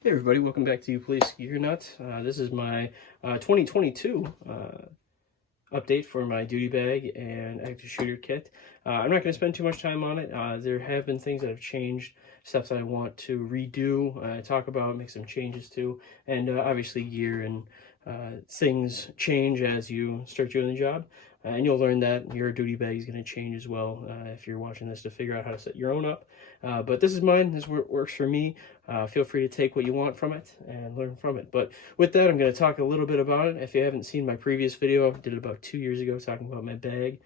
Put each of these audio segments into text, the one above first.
Hey everybody, welcome back to Police Gear Nut. This is my 2022 update for my duty bag and active shooter kit. I'm not going to spend too much time on it. There have been things that have changed, stuff that I want to redo, talk about, make some changes to, and obviously gear and things change as you start doing the job. And you'll learn that your duty bag is going to change as well if you're watching this to figure out how to set your own up. But this is mine. This works for me. Feel free to take what you want from it and learn from it. But with that, I'm going to talk a little bit about it. If you haven't seen my previous video, I did it about 2 years ago talking about my bag.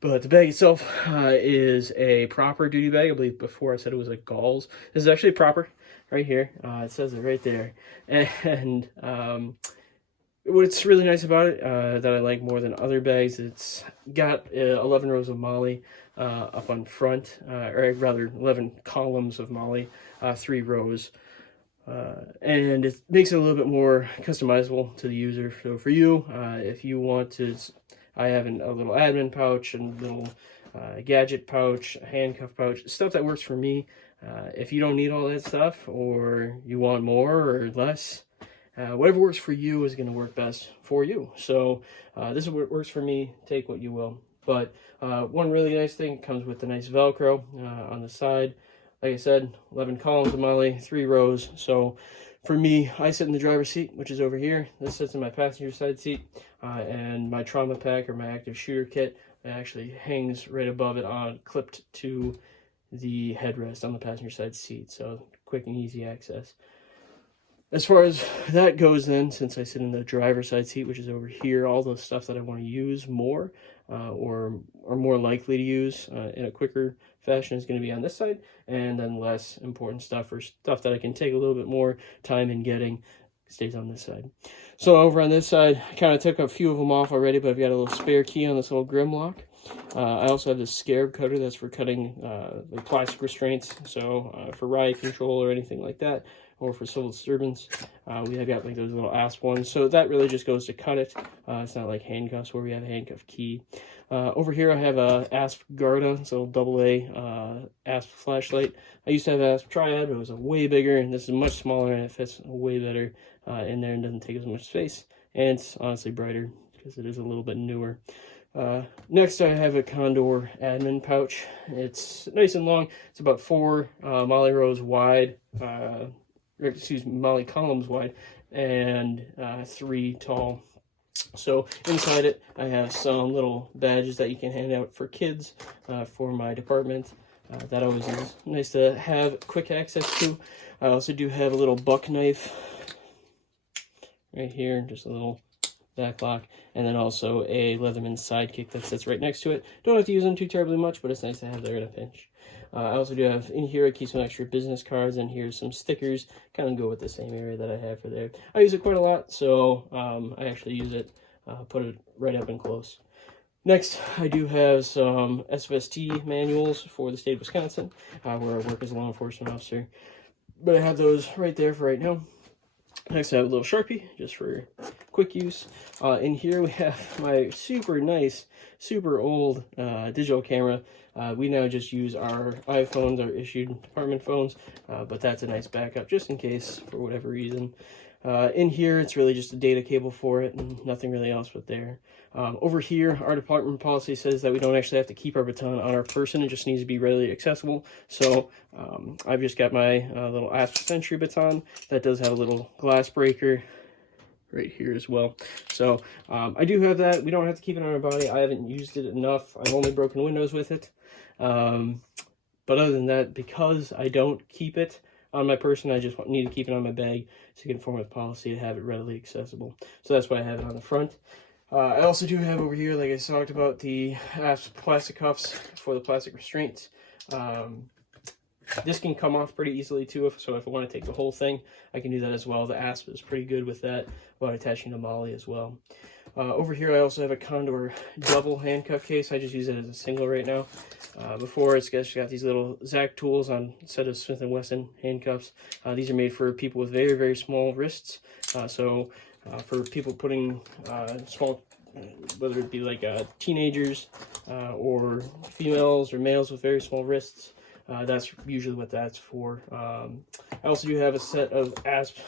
But the bag itself is a proper duty bag. I believe before I said it was a Gauls. This is actually proper right here. It says it right there. And what's really nice about it that I like more than other bags, it's got 11 rows of MOLLE up on front, or rather 11 columns of MOLLE, 3 rows. And it makes it a little bit more customizable to the user. So for you, if you want to, I have a little admin pouch and little gadget pouch, handcuff pouch, stuff that works for me. If you don't need all that stuff, or you want more or less, whatever works for you is going to work best for you. So this is what works for me. Take what you will. But one really nice thing comes with the nice Velcro on the side. Like I said, 11 columns of MOLLE, 3 rows. So for me, I sit in the driver's seat, which is over here. This sits in my passenger side seat. And my trauma pack or my active shooter kit actually hangs right above it, clipped to the headrest on the passenger side seat. So quick and easy access. As far as that goes then, since I sit in the driver's side seat, which is over here, all the stuff that I want to use more or more likely to use in a quicker fashion is going to be on this side, and then less important stuff or stuff that I can take a little bit more time in getting stays on this side. So over on this side, I kind of took a few of them off already, but I've got a little spare key on this little grim lock. I also have this Scarab Cutter that's for cutting like plastic restraints, so for riot control or anything like that, or for civil disturbance. We have got like those little Asp ones, so that really just goes to cut it. It's not like handcuffs where we have a handcuff key. Over here I have a Asp Garda, so AA Asp Flashlight. I used to have Asp Triad, but it was a way bigger, and this is much smaller and it fits way better in there and doesn't take as much space. And it's honestly brighter because it is a little bit newer. Next I have a Condor admin pouch. It's nice and long. It's about 4 MOLLE rows wide, MOLLE columns wide, and 3 tall. So inside it I have some little badges that you can hand out for kids for my department. That always is nice to have quick access to. I also do have a little buck knife right here, just a little back lock, and then also a Leatherman sidekick that sits right next to it. Don't have to use them too terribly much, but it's nice to have there in a pinch. I also do have in here, I keep some extra business cards, and here's some stickers, kind of go with the same area that I have for there. I use it quite a lot, so I actually use it, put it right up and close. Next, I do have some SFST manuals for the state of Wisconsin, where I work as a law enforcement officer. But I have those right there for right now. Next, I have a little Sharpie, just for quick use. In here, we have my super nice, super old digital camera. We now just use our iPhones, our issued department phones, but that's a nice backup, just in case, for whatever reason. In here, it's really just a data cable for it, and nothing really else but there. Over here, our department policy says that we don't actually have to keep our baton on our person. It just needs to be readily accessible. So I've just got my little ASP Sentry Baton that does have a little glass breaker right here as well. So I do have that. We don't have to keep it on our body. I haven't used it enough. I've only broken windows with it. But other than that, because I don't keep it on my person, I just need to keep it on my bag to conform with policy to have it readily accessible. So that's why I have it on the front. I also do have over here, like I talked about, the ASP Plastic Cuffs for the plastic restraints. This can come off pretty easily too, so if I want to take the whole thing, I can do that as well. The Asp is pretty good with that, about attaching to MOLLE as well. Over here I also have a Condor double handcuff case. I just use it as a single right now. Before, it's got these little Zak Tools on a set of Smith & Wesson handcuffs. These are made for people with very, very small wrists. So for people putting small, whether it be like teenagers or females or males with very small wrists, That's usually what that's for. I also do have a set of ASP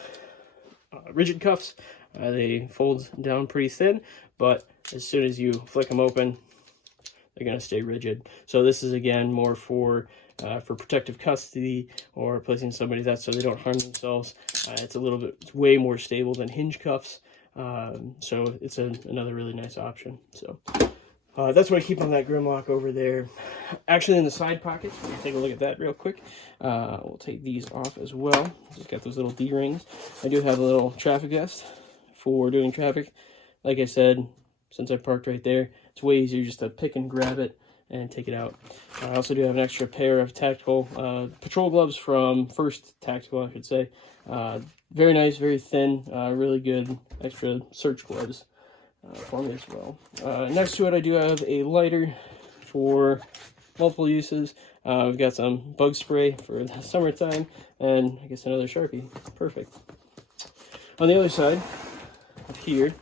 Rigid Cuffs. They fold down pretty thin, but as soon as you flick them open, they're going to stay rigid. So this is, again, more for protective custody or placing somebody that so they don't harm themselves. It's way more stable than hinge cuffs. So it's another really nice option. So that's what I keep on that Grimlock over there. Actually, in the side pockets, we'll take a look at that real quick. We'll take these off as well. Just got those little D-rings. I do have a little traffic vest for doing traffic. Like I said, since I parked right there, it's way easier just to pick and grab it and take it out. I also do have an extra pair of tactical patrol gloves from First Tactical, I should say. Very nice, very thin, really good extra search gloves for me as well. Next to it, I do have a lighter for multiple uses. We've got some bug spray for the summertime, and I guess another Sharpie. Perfect. On the other side, here,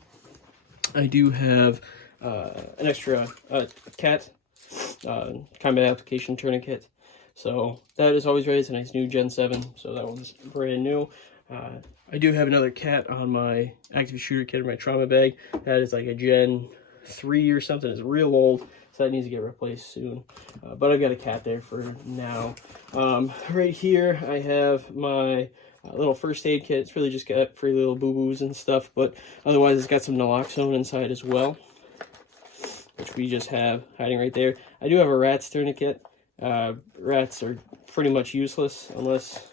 I do have an extra cat combat application tourniquet. So that is always ready. It's a nice new Gen 7, so that one's brand new. I do have another cat on my active shooter kit in my trauma bag. That is like a Gen 3 or something. It's real old, so that needs to get replaced soon. But I've got a cat there for now. Right here, I have my little first aid kit. It's really just got free little boo-boos and stuff, but otherwise it's got some naloxone inside as well, which we just have hiding right there. I do have a rat's tourniquet. Rats are pretty much useless unless...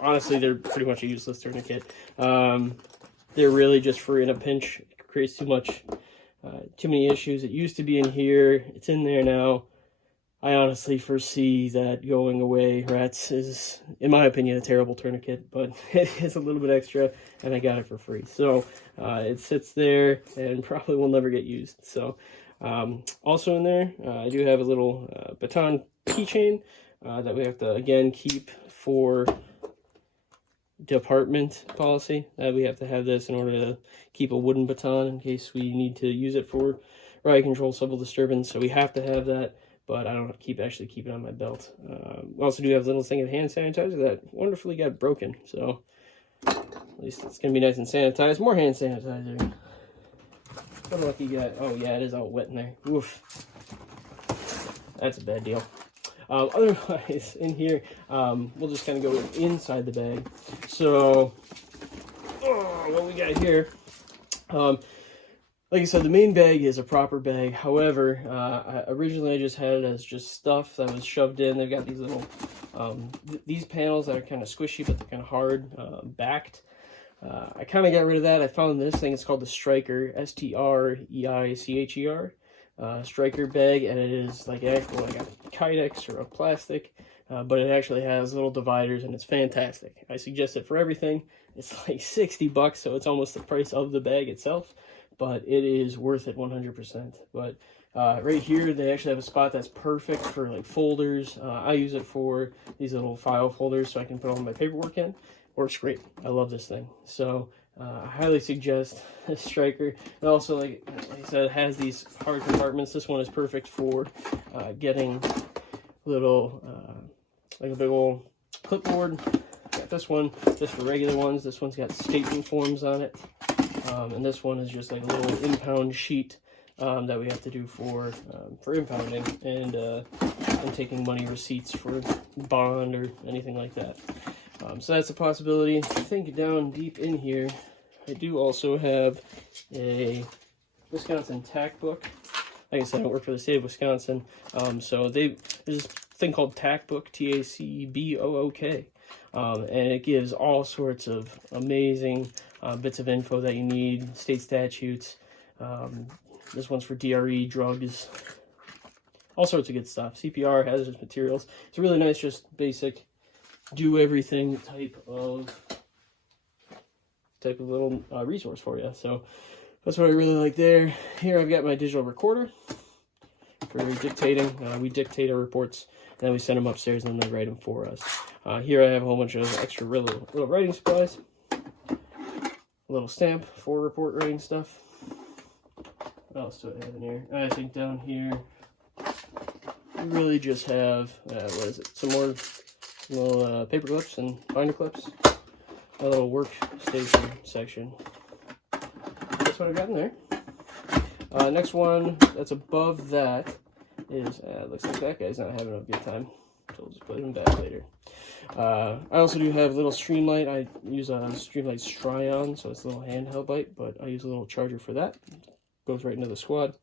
Honestly, they're pretty much a useless tourniquet. They're really just for in a pinch. It creates too many issues. It used to be in here. It's in there now. I honestly foresee that going away. Rats is, in my opinion, a terrible tourniquet, but it is a little bit extra, and I got it for free. So it sits there and probably will never get used. So also in there, I do have a little Baton Keychain that we have to, again, keep for department policy. We have to have this in order to keep a wooden baton in case we need to use it for riot control, civil disturbance. So we have to have that, but I don't actually keep it on my belt. We also do have a little thing of hand sanitizer that wonderfully got broken. So at least it's going to be nice and sanitized. More hand sanitizer. What a lucky guy. Oh yeah, it is all wet in there. Oof. That's a bad deal. Otherwise, in here, we'll just kind of go inside the bag. So, what we got here, like I said, the main bag is a proper bag. However, originally I just had it as just stuff that was shoved in. They've got these little, these panels that are kind of squishy, but they're kind of hard, backed. I kind of got rid of that. I found this thing. It's called the Streicher, S-T-R-E-I-C-H-E-R. Streicher bag, and it is like actual like a Kydex or a plastic, but it actually has little dividers, and it's fantastic. I suggest it for everything. It's like $60, so it's almost the price of the bag itself, but it is worth it 100%. But right here, they actually have a spot that's perfect for like folders. I use it for these little file folders so I can put all my paperwork in. Works great. I love this thing. So I highly suggest this Streicher. And also, like I said, it has these hard compartments. This one is perfect for getting little, like a big old clipboard. Got this one just for regular ones. This one's got statement forms on it. And this one is just like a little impound sheet that we have to do for impounding and taking money receipts for bond or anything like that. So that's a possibility. I think down deep in here, I do also have a Wisconsin TAC book. Like I said, I don't work for the state of Wisconsin. So there's this thing called TAC book, T-A-C-B-O-O-K. And it gives all sorts of amazing bits of info that you need, state statutes. This one's for DRE, drugs, all sorts of good stuff. CPR, hazardous materials. It's a really nice, just basic do everything type of little resource for you. So that's what I really like there. Here I've got my digital recorder for dictating. We dictate our reports, and then we send them upstairs, and then they write them for us. Here I have a whole bunch of extra little writing supplies. A little stamp for report writing stuff. What else do I have in here? I think down here really just have, what is it, some more little paper clips and binder clips. A little workstation section. That's what I got in there. Next one that's above that is, looks like that guy's not having a good time, so we'll just put him back later. I also do have a little Streamlight. I use a Streamlight Strion, so it's a little handheld light, but I use a little charger for that. Goes right into the squad.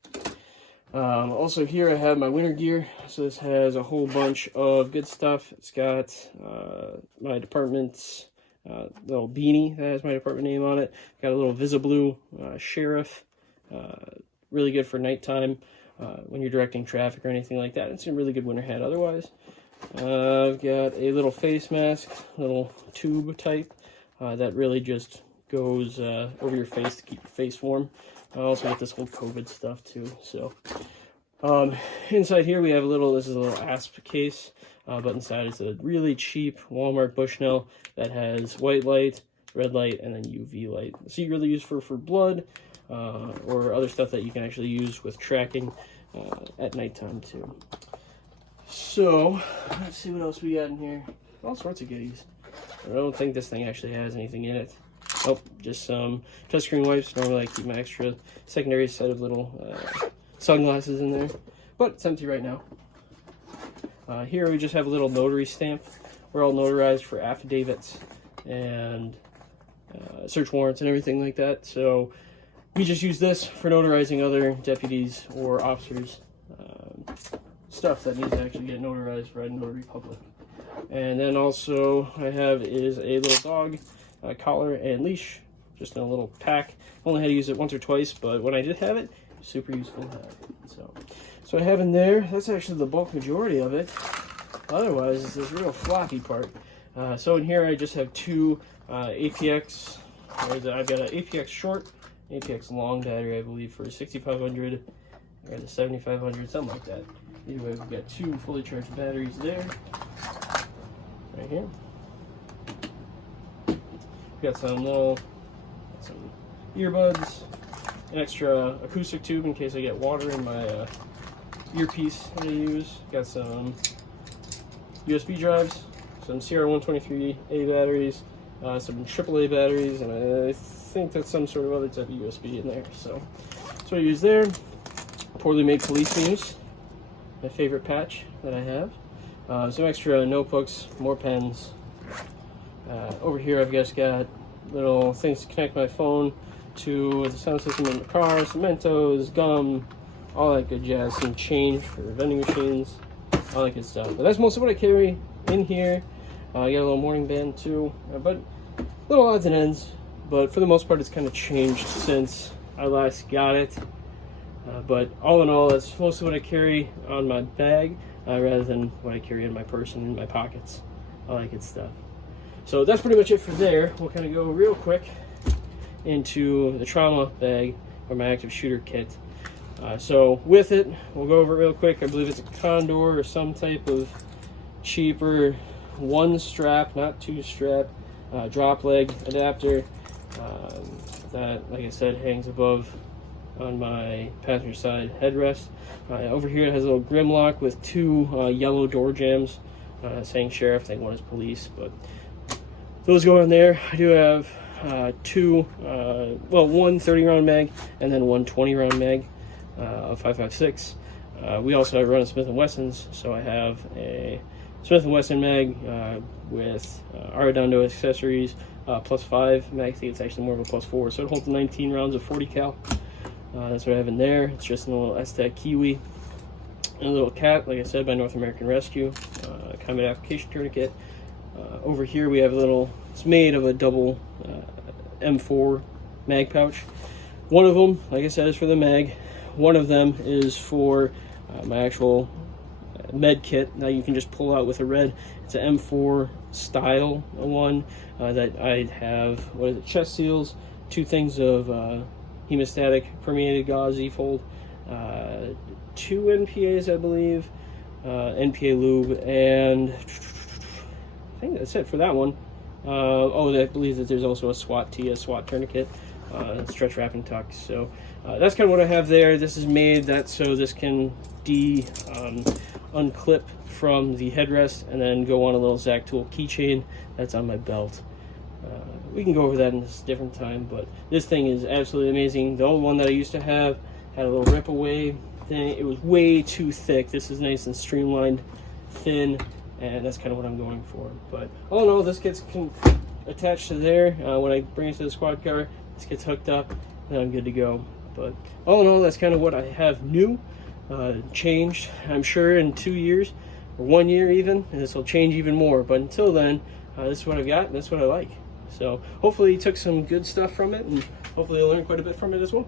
Also here I have my winter gear. So this has a whole bunch of good stuff. It's got my department's little beanie that has my department name on it. Got a little Visiblue Sheriff. Really good for nighttime when you're directing traffic or anything like that. It's a really good winter hat otherwise. I've got a little face mask, little tube type, that really just goes over your face to keep your face warm. I also got this whole COVID stuff too. So inside here we have this is a little Asp case, but inside it's a really cheap Walmart Bushnell that has white light, red light, and then UV light. Secretly used for blood or other stuff that you can actually use with tracking at nighttime too. So let's see what else we got in here. All sorts of goodies. I don't think this thing actually has anything in it. Oh, just some touchscreen wipes. Normally I keep my extra secondary set of little sunglasses in there, but it's empty right now. Here we just have a little notary stamp. We're all notarized for affidavits and search warrants and everything like that. So we just use this for notarizing other deputies or officers' stuff that needs to actually get notarized by Notary Public. And then also I have is a little dog collar and leash, just in a little pack. Only had to use it once or twice, but when I did have it, super useful to have. So I have in there, that's actually the bulk majority of it. Otherwise, it's this real floppy part. So in here I just have two APX, I've got an APX short, APX long battery, I believe, for 6500 or the 7500, something like that. Either way, we've got two fully charged batteries there, right here. We've got some earbuds, an extra acoustic tube in case I get water in my earpiece that I use. Got some USB drives, some CR123A batteries, some AAA batteries, and I think that's some sort of other type of USB in there. So that's what I use there. Poorly made police news, my favorite patch that I have. Some extra notebooks, more pens. Over here I've just got little things to connect my phone to the sound system in the car, some Mentos, gum, all that good jazz, some change for vending machines, all that good stuff. But that's most of what I carry in here. I got a little morning band too, but little odds and ends. But for the most part it's kind of changed since I last got it. But all in all, that's mostly what I carry on my bag rather than what I carry in my purse and in my pockets. All that good stuff. So that's pretty much it for there. We'll kind of go real quick into the trauma bag or my active shooter kit. So with it, we'll go over it real quick. I believe it's a Condor or some type of cheaper one strap, not two strap, drop leg adapter that, like I said, hangs above on my passenger side headrest. Over here it has a little Grimlock with two yellow door jambs saying sheriff. I think one is police, but those go in there. I do have one 30-round mag and then one 20-round mag of 5.56. We also have run Smith & Wessons, so I have a Smith & Wesson mag with Arredondo accessories +5 mag. I think it's actually more of a +4, so it holds 19 rounds of 40 cal. That's what I have in there. It's just a little STAC Kiwi and a little cap, like I said, by North American Rescue, combat application tourniquet. Over here we have a little, it's made of a double M4 mag pouch. One of them, like I said, is for the mag. One of them is for my actual med kit. Now you can just pull out with a red. It's an M4 style one that I have, what is it, chest seals, two things of hemostatic permeated gauze E-fold, 2 NPAs I believe, NPA lube, and I think that's it for that one. I believe that there's also a SWAT tourniquet, stretch wrap and tuck. So that's kind of what I have there. This is made that so this can unclip from the headrest and then go on a little Zak Tool keychain that's on my belt. We can go over that in this different time, but this thing is absolutely amazing. The old one that I used to have had a little rip away thing. It was way too thick. This is nice and streamlined, thin, and that's kind of what I'm going for. But all in all, this gets attached to there. When I bring it to the squad car, this gets hooked up, and I'm good to go. But all in all, that's kind of what I have new, changed. I'm sure in 2 years, or 1 year even, and this will change even more. But until then, this is what I've got, and that's what I like. So hopefully you took some good stuff from it, and hopefully you'll learn quite a bit from it as well.